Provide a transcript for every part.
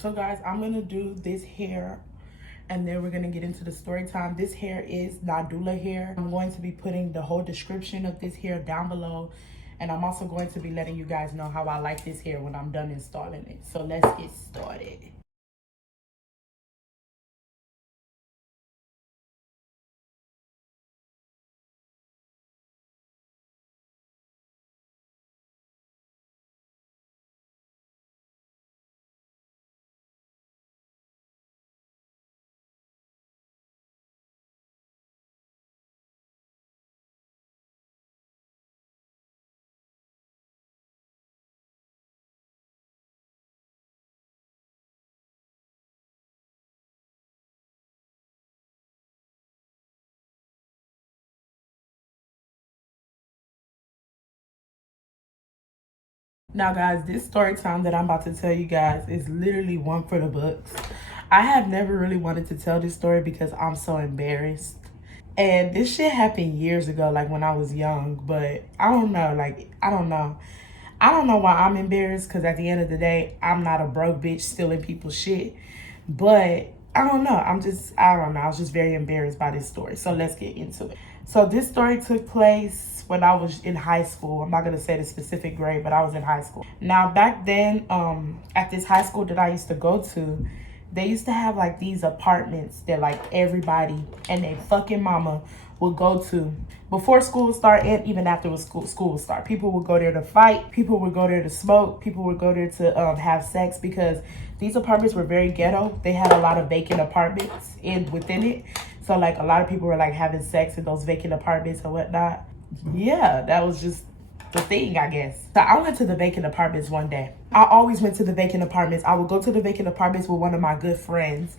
So guys, I'm gonna do this hair and then we're gonna get into the story time. This hair is Nadula hair. I'm going to be putting the whole description of this hair down below, and I'm also going to be letting you guys know how I like this hair when I'm done installing it. So let's get started. Now guys, this story time that I'm about to tell you guys is literally one for the books. I have never really wanted to tell this story because I'm so embarrassed. And this shit happened years ago, like when I was young, but I don't know, like, I don't know. I don't know why I'm embarrassed because at the end of the day, I'm not a broke bitch stealing people's shit. But I don't know. I don't know. I was just very embarrassed by this story. So let's get into it. So this story took place when I was in high school. I'm not going to say the specific grade, but I was in high school. Now, back then, at this high school that I used to go to, they used to have like these apartments that like everybody and their fucking mama would go to before school would start and even after school would start. People would go there to fight. People would go there to smoke. People would go there to have sex because these apartments were very ghetto. They had a lot of vacant apartments within it. So like a lot of people were like having sex in those vacant apartments and whatnot. Yeah, that was just the thing, I guess. So I went to the vacant apartments one day. I always went to the vacant apartments. I would go to the vacant apartments with one of my good friends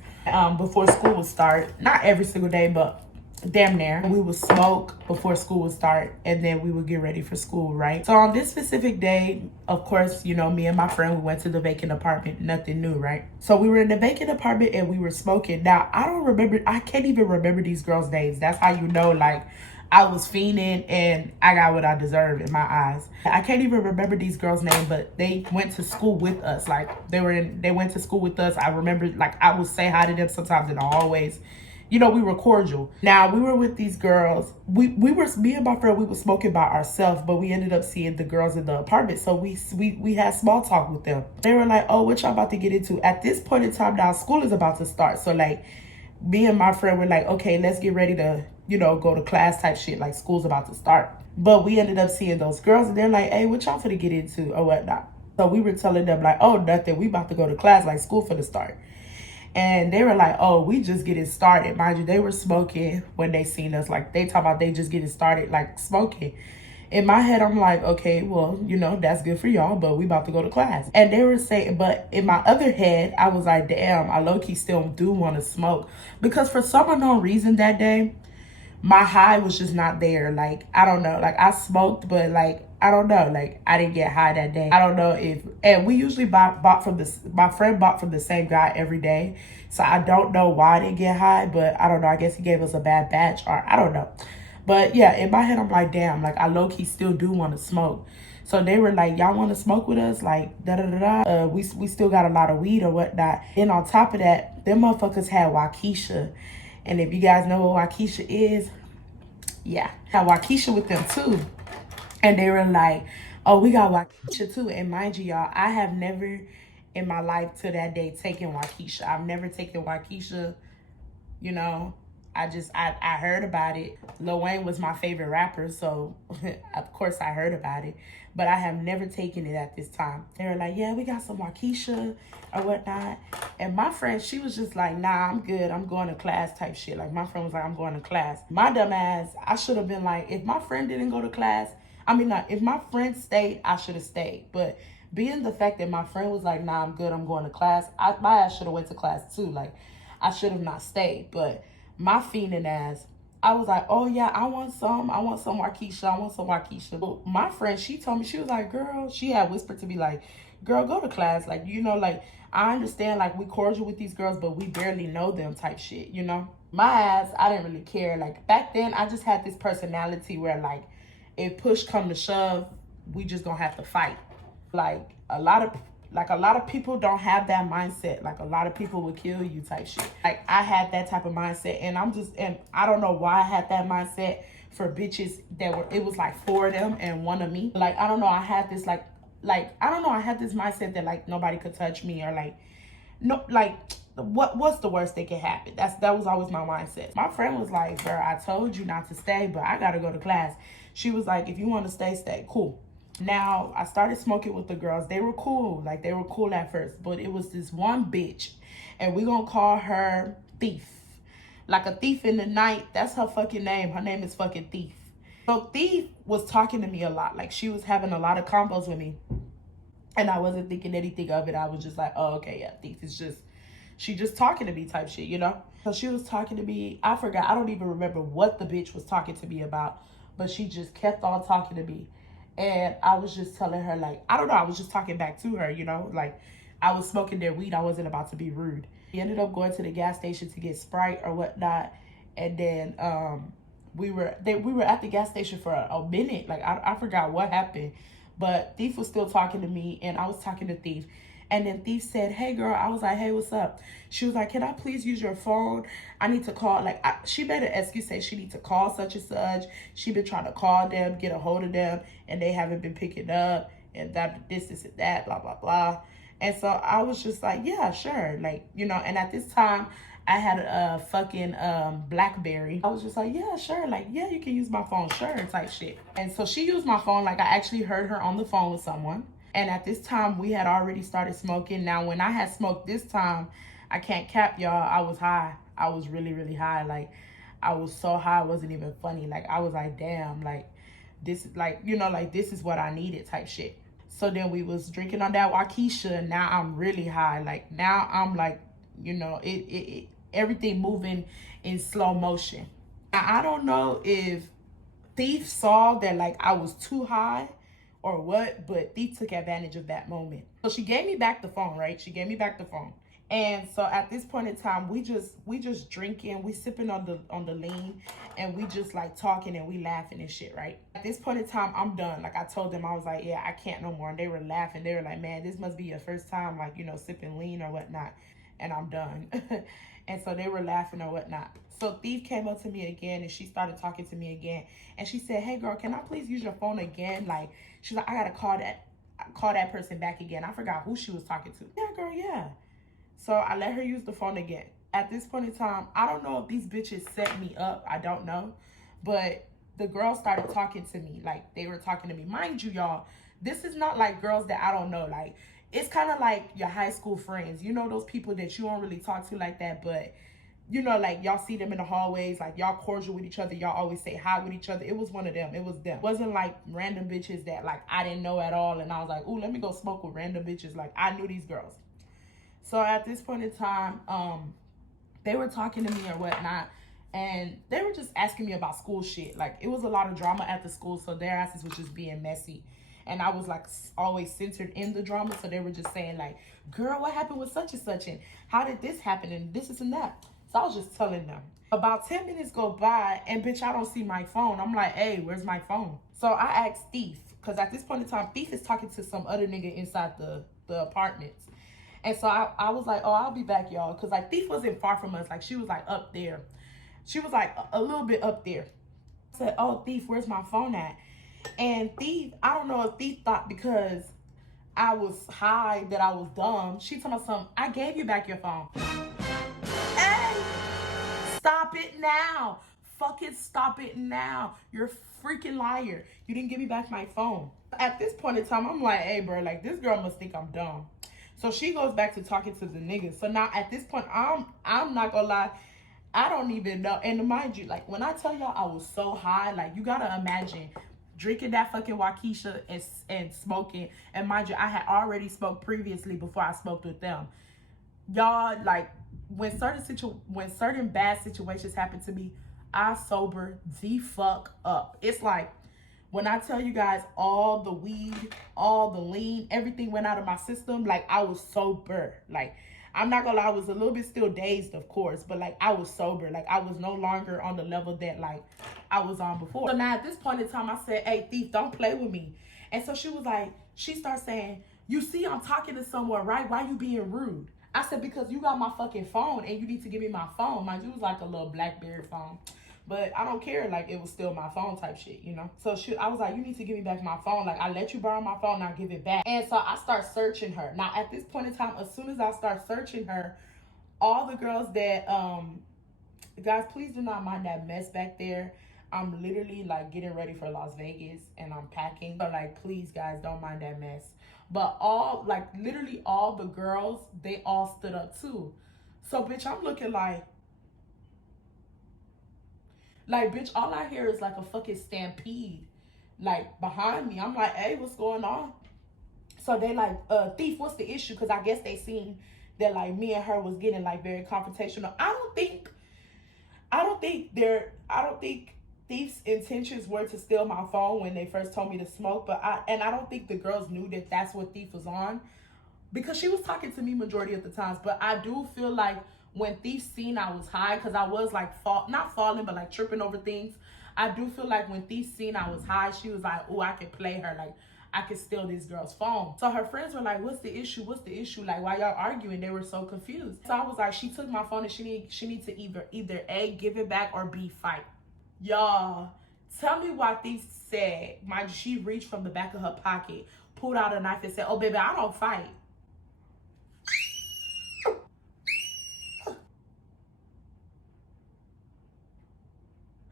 before school would start. Not every single day, but damn near. We would smoke before school would start, and then we would get ready for school, right? So on this specific day, of course, you know, me and my friend, we went to the vacant apartment. Nothing new, right? So we were in the vacant apartment and we were smoking. Now, I can't even remember these girls' names. That's how you know, like, I was fiending and I got what I deserved in my eyes. I can't even remember these girls' name, but they went to school with us. Like they went to school with us. I remember like I would say hi to them sometimes in the hallways. You know, we were cordial. Now we were with these girls. Me and my friend, we were smoking by ourselves, but we ended up seeing the girls in the apartment. So we had small talk with them. They were like, "Oh, what y'all about to get into?" At this point in time now, school is about to start. So like me and my friend were like, okay, let's get ready to, you know, go to class type shit. Like school's about to start. But we ended up seeing those girls and they're like, hey, what y'all finna get into or whatnot? So we were telling them like, oh, nothing. We about to go to class, like school finna start. And they were like, oh, we just getting started. Mind you, they were smoking when they seen us. Like they talk about they just getting started, like smoking. In my head, I'm like, okay, well, you know, that's good for y'all, but we about to go to class. And they were saying, but in my other head, I was like, damn, I low-key still do want to smoke. Because for some unknown reason that day, my high was just not there. Like, I don't know. Like, I smoked, but like, I don't know. Like, I didn't get high that day. I don't know if, and we usually bought from this, my friend bought from the same guy every day. So I don't know why I didn't get high, but I don't know. I guess he gave us a bad batch or I don't know. But yeah, in my head, I'm like, damn, like I low-key still do want to smoke. So they were like, y'all want to smoke with us? Like, da-da-da-da. We still got a lot of weed or whatnot. And on top of that, them motherfuckers had Waukesha. And if you guys know what Waukesha is, yeah. Had Waukesha with them too. And they were like, oh, we got Waukesha too. And mind you, y'all, I have never in my life to that day taken Waukesha. I've never taken Waukesha, you know. I heard about it. Lil Wayne was my favorite rapper, so of course I heard about it. But I have never taken it at this time. They were like, yeah, we got some Waukesha or whatnot. And my friend, she was just like, nah, I'm good. I'm going to class type shit. Like my friend was like, I'm going to class. My dumb ass, I should have been like, if my friend didn't go to class, if my friend stayed, I should have stayed. But being the fact that my friend was like, nah, I'm good. I'm going to class. My ass should have went to class too. Like I should have not stayed. But my fiending ass, I was like, oh yeah, I want some Waukesha, I want some Waukesha. But my friend, she told me, she was like, girl, she had whispered to me like, girl, go to class. Like, you know, like, I understand, like, we cordial with these girls, but we barely know them type shit, you know? My ass, I didn't really care. Like, back then, I just had this personality where, like, if push come to shove, we just gonna have to fight. Like, a lot of Like, a lot of people don't have that mindset. Like, a lot of people would kill you type shit. Like, I had that type of mindset, and I don't know why I had that mindset for bitches that were, it was like 4 of them and 1 of me. Like, I don't know, I had this I don't know, I had this mindset that like nobody could touch me, or like, no, like, what's the worst that can happen? That was always my mindset. My friend was like, "Girl, I told you not to stay, but I gotta go to class." She was like, "If you want to stay, stay." Cool. Now, I started smoking with the girls. They were cool. Like, they were cool at first, but it was this one bitch, and we gonna call her Thief. Like a thief in the night. That's her fucking name. Her name is fucking Thief. So Thief was talking to me a lot. Like, she was having a lot of combos with me, and I wasn't thinking anything of it. I was just like, "Oh, okay, yeah, Thief is just, she just talking to me type shit, you know?" So she was talking to me. I forgot. I don't even remember what the bitch was talking to me about, but she just kept on talking to me. And I was just telling her, like, I don't know, I was just talking back to her, you know? Like, I was smoking their weed. I wasn't about to be rude. We ended up going to the gas station to get Sprite or whatnot. And then we were at the gas station for a minute. Like, I forgot what happened. But Thief was still talking to me, and I was talking to Thief. And then Thief said, "Hey, girl." I was like, "Hey, what's up?" She was like, "Can I please use your phone? I need to call." Like, she made an excuse, say she need to call such and such. She been trying to call them, get a hold of them, and they haven't been picking up, and that, this, and that, blah, blah, blah. And so I was just like, yeah, sure. Like, you know, and at this time, I had a fucking BlackBerry. I was just like, yeah, sure. Like, yeah, you can use my phone, sure, type shit. And so she used my phone. Like, I actually heard her on the phone with someone. And at this time, we had already started smoking. Now, when I had smoked this time, I can't cap y'all, I was high. I was really, really high. Like, I was so high, it wasn't even funny. Like, I was like, damn, like, this, like, you know, like, this is what I needed type shit. So then we was drinking on that Waukesha, and now I'm really high. Like, now I'm like, you know, everything moving in slow motion. Now, I don't know if Thief saw that, like, I was too high or what, but Thief took advantage of that moment. So she gave me back the phone, right? She gave me back the phone. And so at this point in time, we just drinking, we sipping on the lean, and we just like talking and we laughing and shit, right? At this point in time, I'm done. Like, I told them, I was like, yeah, I can't no more. And they were laughing. They were like, "Man, this must be your first time, like, you know, sipping lean or whatnot." And I'm done. And so they were laughing or whatnot. So Thief came up to me again, and she started talking to me again. And she said, "Hey, girl, can I please use your phone again?" Like, she's like, "I gotta call that person back again." I forgot who she was talking to. "Yeah, girl, yeah." So I let her use the phone again. At this point in time, I don't know if these bitches set me up. I don't know. But the girls started talking to me. Like, they were talking to me. Mind you, y'all, this is not like girls that I don't know. Like, it's kind of like your high school friends. You know, those people that you don't really talk to like that, but, you know, like, y'all see them in the hallways, like, y'all cordial with each other, y'all always say hi with each other. It was one of them. It was them. It wasn't like random bitches that, like, I didn't know at all, and I was like, "Ooh, let me go smoke with random bitches." Like, I knew these girls. So at this point in time, they were talking to me or whatnot, and they were just asking me about school shit. Like, it was a lot of drama at the school, so their asses was just being messy. And I was like always centered in the drama, so they were just saying like, "Girl, what happened with such and such, and how did this happen, and this and that." So I was just telling them. About 10 minutes go by, and bitch, I don't see my phone. I'm like, "Hey, where's my phone?" So I asked Thief, because at this point in time, Thief is talking to some other nigga inside the apartments. And so I was like, "Oh, I'll be back, y'all." Because, like, Thief wasn't far from us. Like, she was, like, up there. She was, like, a little bit up there. I said, "Oh, Thief, where's my phone at?" And Thief, I don't know if Thief thought because I was high that I was dumb. She told me something, "I gave you back your phone." Hey, stop it now. Fucking stop it now. You're a freaking liar. You didn't give me back my phone. At this point in time, I'm like, "Hey, bro, like, this girl must think I'm dumb." So she goes back to talking to the niggas. So now at this point, I'm not gonna lie, I don't even know. And mind you, like, when I tell y'all I was so high, like, you gotta imagine drinking that fucking Waukesha and smoking. And mind you, I had already smoked previously before I smoked with them. Y'all, like, when certain bad situations happen to me, I sober the fuck up. It's like, when I tell you guys, all the weed, all the lean, everything went out of my system, like, I was sober. Like, I'm not gonna lie, I was a little bit still dazed, of course, but, like, I was sober. Like, I was no longer on the level that, like, I was on before. So now at this point in time, I said, "Hey, Thief, don't play with me." And so she was like, she starts saying, You see I'm talking to someone, right? Why you being rude? I said, because you got my fucking phone and you need to give me my phone. Mind you, it was like a little BlackBerry phone. But I don't care, like it was still my phone type shit, you know? So I was like, you need to give me back my phone. Like, I let you borrow my phone, now give it back. And so I start searching her. Now at this point in time, as soon as I start searching her, all the girls that guys, please do not mind that mess back there. I'm literally like getting ready for Las Vegas and I'm packing. So like, please guys, don't mind that mess. But all, like literally all the girls, they all stood up too. So bitch, I'm looking like bitch, all I hear is like a fucking stampede like behind me. I'm like, hey, what's going on? So they like, Thief, what's the issue? Because I guess they seen that like me and her was getting like very confrontational. I don't think Thief's intentions were to steal my phone when they first told me to smoke, but I don't think the girls knew that that's what Thief was on, because she was talking to me majority of the times. But I do feel like when Thief seen I was high, because I was like not falling but like tripping over things, I do feel like when Thief seen I was high, she was like, oh, I could play her, like I could steal this girl's phone. So her friends were like, what's the issue? What's the issue? Like, why y'all arguing? They were so confused. So I was like, she took my phone and she need to either A, give it back, or B, fight. Y'all, tell me why Thief said, mind you, she reached from the back of her pocket, pulled out a knife and said, oh baby, I don't fight.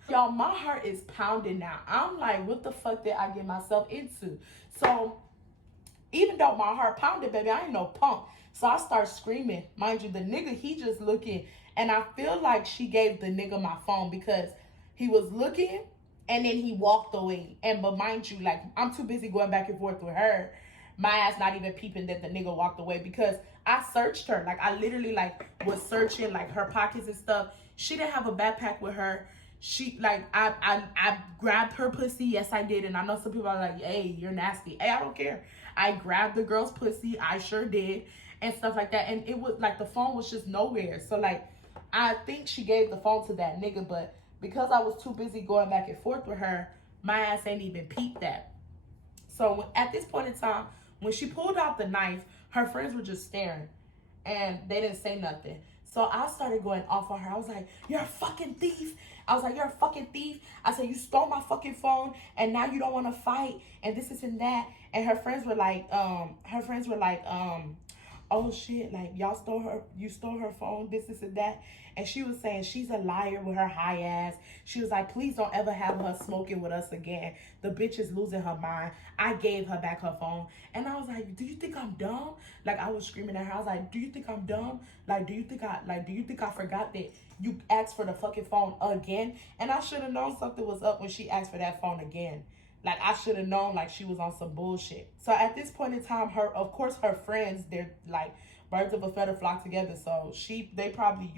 Y'all, my heart is pounding now. I'm like, what the fuck did I get myself into? So even though my heart pounded, baby, I ain't no punk. So I start screaming. Mind you, the nigga, he just looking. And I feel like she gave the nigga my phone because he was looking and then he walked away. But mind you, like, I'm too busy going back and forth with her. My ass not even peeping that the nigga walked away, because I searched her. Like, I literally like was searching like her pockets and stuff. She didn't have a backpack with her. She like I grabbed her pussy. Yes, I did. And I know some people are like, hey, you're nasty. Hey, I don't care. I grabbed the girl's pussy. I sure did. And stuff like that. And it was like the phone was just nowhere. So like, I think she gave the phone to that nigga, but because I was too busy going back and forth with her, my ass ain't even peeped that. So at this point in time, when she pulled out the knife, her friends were just staring and they didn't say nothing. So I started going off on her. I was like, you're a fucking thief. I was like, you're a fucking thief. I said, you stole my fucking phone and now you don't want to fight and this and that. And her friends were like, oh shit, like you stole her phone, this and that. And she was saying she's a liar with her high ass. She was like, please don't ever have her smoking with us again. The bitch is losing her mind. I gave her back her phone. And I was like, do you think I'm dumb? Like, I was screaming at her. I was like, do you think I'm dumb? Like, do you think I forgot that you asked for the fucking phone again? And I should have known something was up when she asked for that phone again. Like, I should have known like she was on some bullshit. So at this point in time, of course her friends, they're like birds of a feather flock together. So they probably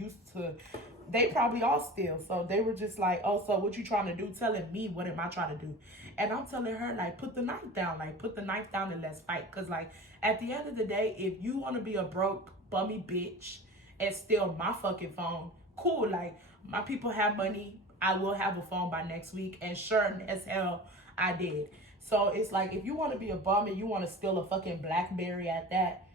all steal. So they were just like, oh, so what you trying to do? Telling me, what am I trying to do? And I'm telling her, like, put the knife down. Like, put the knife down and let's fight. Because like, at the end of the day, if you want to be a broke, bummy bitch and steal my fucking phone, cool. Like, my people have money. I will have a phone by next week. And sure as hell, I did. So it's like, if you want to be a bum and you want to steal a fucking BlackBerry at that,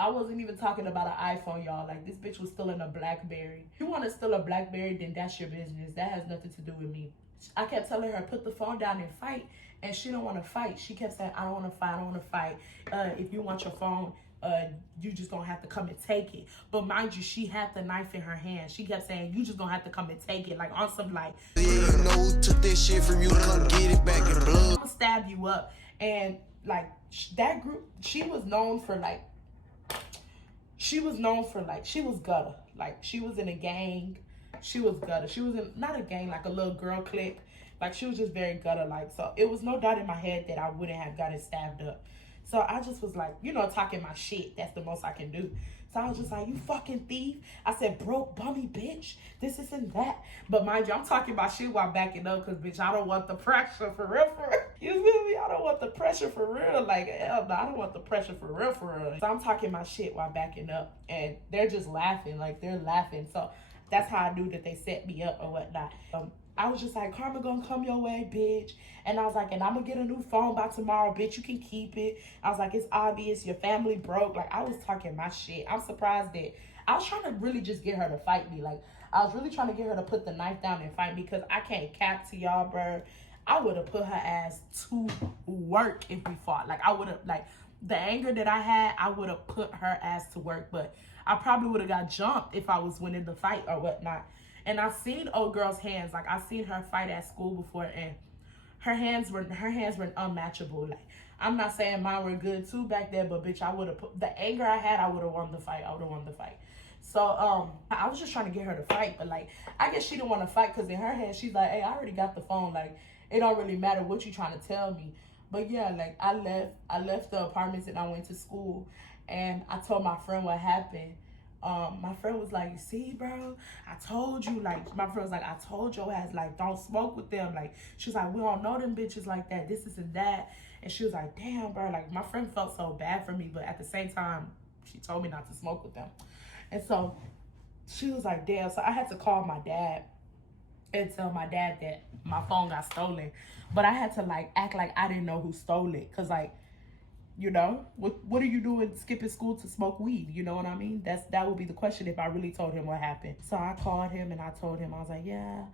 I wasn't even talking about an iPhone, y'all. Like, this bitch was stealing a BlackBerry. If you want to steal a BlackBerry, then that's your business. That has nothing to do with me. I kept telling her, put the phone down and fight. And she don't want to fight. She kept saying, I don't want to fight. I don't want to fight. If you want your phone, you just gonna have to come and take it. But mind you, she had the knife in her hand. She kept saying, you just gonna have to come and take it. Like, on some like, you know, took that shit from you, come get it back in blood. I'm gonna stab you up. And like, that group, she was known for she was gutter. Like, she was in a gang. She was gutter. She was in, not a gang, like a little girl clique. Like, she was just very gutter like. So it was no doubt in my head that I wouldn't have gotten stabbed up. So I just was like, you know, talking my shit. That's the most I can do. So I was just like, you fucking thief. I said, broke bummy bitch. This and that. But mind you, I'm talking about shit while backing up, because bitch, I don't want the pressure for real, for real. You feel me? I don't want the pressure for real. Like, hell no, I don't want the pressure for real, for real. So I'm talking my shit while backing up, and they're just laughing. Like, they're laughing. So that's how I knew that they set me up or whatnot. I was just like, karma gonna come your way, bitch. And I was like, and I'm gonna get a new phone by tomorrow, bitch. You can keep it. I was like, it's obvious your family broke. Like, I was talking my shit. I'm surprised that I was trying to really just get her to fight me. Like, I was really trying to get her to put the knife down and fight me, because I can't cap to y'all, bro. I would have put her ass to work if we fought. Like, I would have, like, the anger that I had, I would have put her ass to work. But I probably would have got jumped if I was winning the fight or whatnot. And I seen old girl's hands. Like, I seen her fight at school before, and her hands were unmatchable. Like, I'm not saying mine were good too back there, but bitch, I would have put the anger I had, I would have won the fight. I would have won the fight. So I was just trying to get her to fight, but like, I guess she didn't want to fight, because in her head she's like, hey, I already got the phone. Like, it don't really matter what you trying to tell me. But yeah, like, I left the apartments and I went to school, and I told my friend what happened. My friend was like, see, bro, I told you. Like, my friend was like, I told your ass, like, don't smoke with them. Like, she was like, we don't know them bitches like that, this and that. And she was like, damn, bro. Like, my friend felt so bad for me, but at the same time, she told me not to smoke with them. And so she was like, damn. So I had to call my dad and tell my dad that my phone got stolen. But I had to, like, act like I didn't know who stole it, because, like, you know, what are you doing skipping school to smoke weed? You know what I mean? That would be the question if I really told him what happened. So I called him and I told him, I was like, yeah,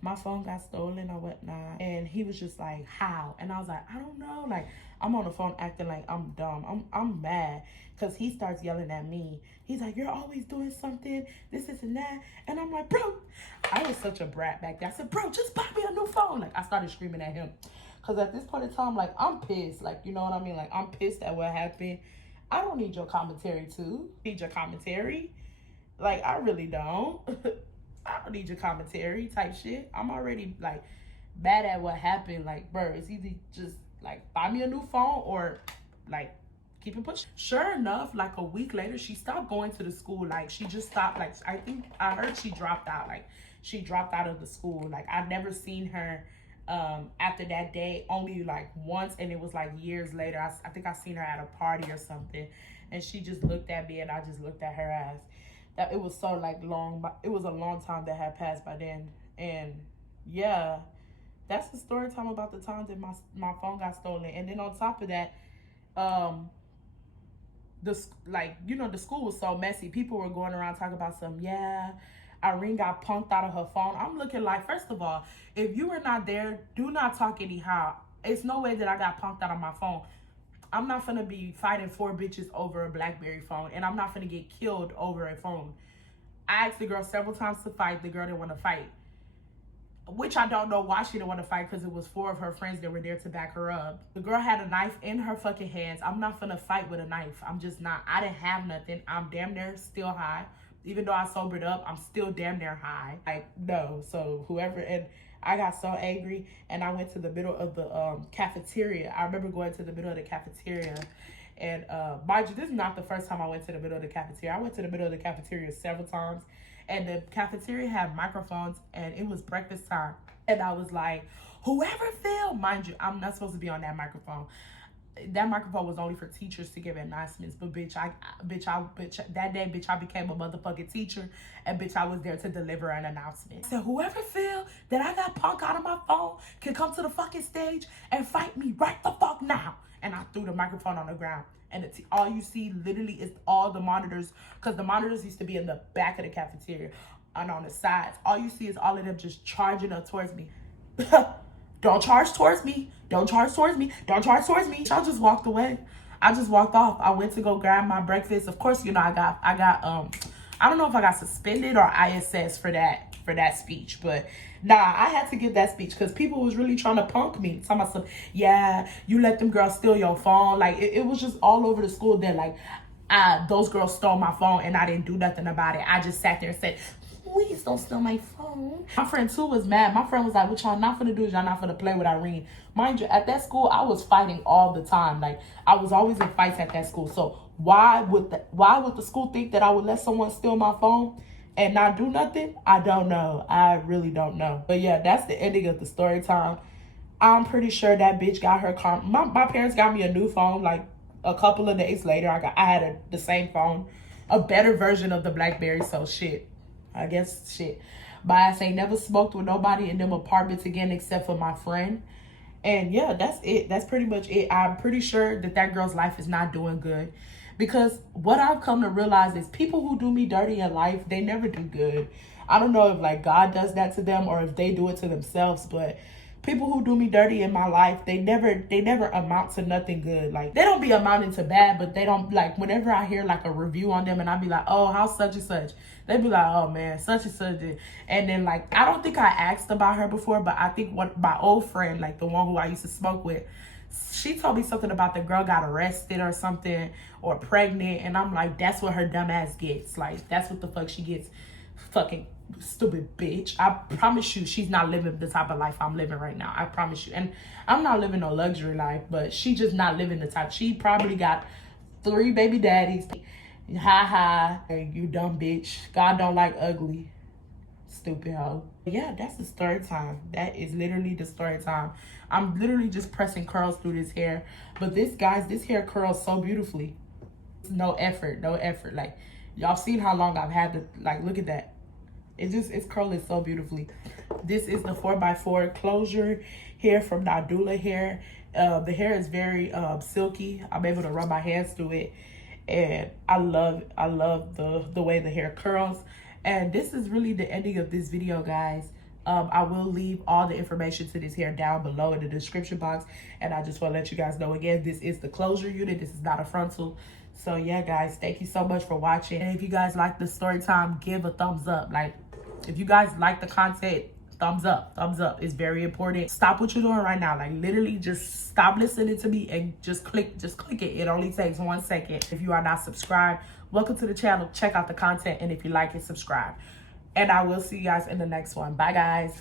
my phone got stolen or whatnot. And he was just like, how? And I was like, I don't know. Like, I'm on the phone acting like I'm dumb. I'm mad, because he starts yelling at me. He's like, you're always doing something, this and that. And I'm like, bro, I was such a brat back there. I said, bro, just buy me a new phone. Like, I started screaming at him. Because at this point in time, like, I'm pissed. Like, you know what I mean? Like, I'm pissed at what happened. I don't need your commentary, too. Need your commentary? Like, I really don't. I don't need your commentary type shit. I'm already, like, mad at what happened. Like, bro, it's either just, like, buy me a new phone or, like, keep it pushing. Sure enough, like, a week later, she stopped going to the school. Like, she just stopped. Like, I heard she dropped out. Like, she dropped out of the school. Like, I've never seen her after that day, only like once, and it was like years later. I think I seen her at a party or something, and she just looked at me and I just looked at her ass. That it was so like long, it was a long time that had passed by then. And yeah, that's the story time about the time that my phone got stolen. And then on top of that, the school was so messy. People were going around talking about Irene got punked out of her phone. I'm looking like, first of all, if you were not there, do not talk anyhow. It's no way that I got punked out of my phone. I'm not finna be fighting 4 bitches over a BlackBerry phone, and I'm not finna get killed over a phone. I asked the girl several times to fight. The girl didn't want to fight, which I don't know why she didn't want to fight, because it was 4 of her friends that were there to back her up. The girl had a knife in her fucking hands. I'm not finna fight with a knife. I'm just not. I didn't have nothing. I'm damn near still high. Even though I sobered up, I'm still damn near high. Like, no. So whoever, and I got so angry, and I went to the middle of the cafeteria. I remember going to the middle of the cafeteria, and mind you, this is not the first time I went to the middle of the cafeteria. I went to the middle of the cafeteria several times, and the cafeteria had microphones, and it was breakfast time. And I was like, whoever fell, mind you, I'm not supposed to be on that microphone. That microphone was only for teachers to give announcements, but bitch, that day, bitch, I became a motherfucking teacher, and bitch, I was there to deliver an announcement. So whoever feel that I got punked out of my phone can come to the fucking stage and fight me right the fuck now. And I threw the microphone on the ground, and all you see literally is all the monitors, because the monitors used to be in the back of the cafeteria and on the sides. All you see is all of them just charging up towards me. Don't charge towards me. Don't charge towards me. Don't charge towards me. I just walked away. I just walked off. I went to go grab my breakfast. Of course, you know, I got I don't know if I got suspended or ISS for that speech, but nah, I had to give that speech because people was really trying to punk me. Talking about some, yeah, you let them girls steal your phone. Like, it was just all over the school that, like, those girls stole my phone and I didn't do nothing about it. I just sat there and said, please don't steal my phone. My friend too was mad. My friend was like, what y'all not finna do is y'all not finna play with Irene. Mind you, at that school, I was fighting all the time. Like, I was always in fights at that school. So why would the school think that I would let someone steal my phone and not do nothing? I don't know. I really don't know. But yeah, that's the ending of the story time. I'm pretty sure that bitch got her my parents got me a new phone like a couple of days later. I had the same phone, a better version of the BlackBerry. So shit. I guess shit. My ass ain't never smoked with nobody in them apartments again except for my friend. And yeah, that's it. That's pretty much it. I'm pretty sure that that girl's life is not doing good. Because what I've come to realize is people who do me dirty in life, they never do good. I don't know if like God does that to them or if they do it to themselves, but people who do me dirty in my life, they never amount to nothing good. Like they don't be amounting to bad, but they don't, like, whenever I hear like a review on them and I be like, oh, how such and such, they be like, oh man, such and such. And then like I don't think I asked about her before, but I think what my old friend, like the one who I used to smoke with, she told me something about the girl got arrested or something, or pregnant, and I'm like, that's what her dumb ass gets. Like that's what the fuck she gets. Fucking stupid bitch. I promise you she's not living the type of life I'm living right now. I promise you. And I'm not living no luxury life, but she just not living the type. She probably got 3 baby daddies. Ha ha. You dumb bitch. God don't like ugly. Stupid hoe. Yeah, that's the story time. That is literally the story time. I'm literally just pressing curls through this hair. But this, guys, this hair curls so beautifully. No effort, no effort. Like, y'all seen how long I've had to, like, look at that. It's curling so beautifully. This is the 4x4 closure hair from Nadula hair. The hair is very silky. I'm able to run my hands through it, and I love the way the hair curls. And this is really the ending of this video, guys. I will leave all the information to this hair down below in the description box, and I just want to let you guys know again, this is the closure unit. This is not a frontal. So yeah, guys, thank you so much for watching. And if you guys like the story time, give a thumbs up. Like, if you guys like the content, thumbs up. Thumbs up is very important. Stop what you're doing right now. Like, literally just stop listening to me and just click it. It only takes 1 second. If you are not subscribed, welcome to the channel. Check out the content, and if you like it, subscribe. And I will see you guys in the next one. Bye, guys.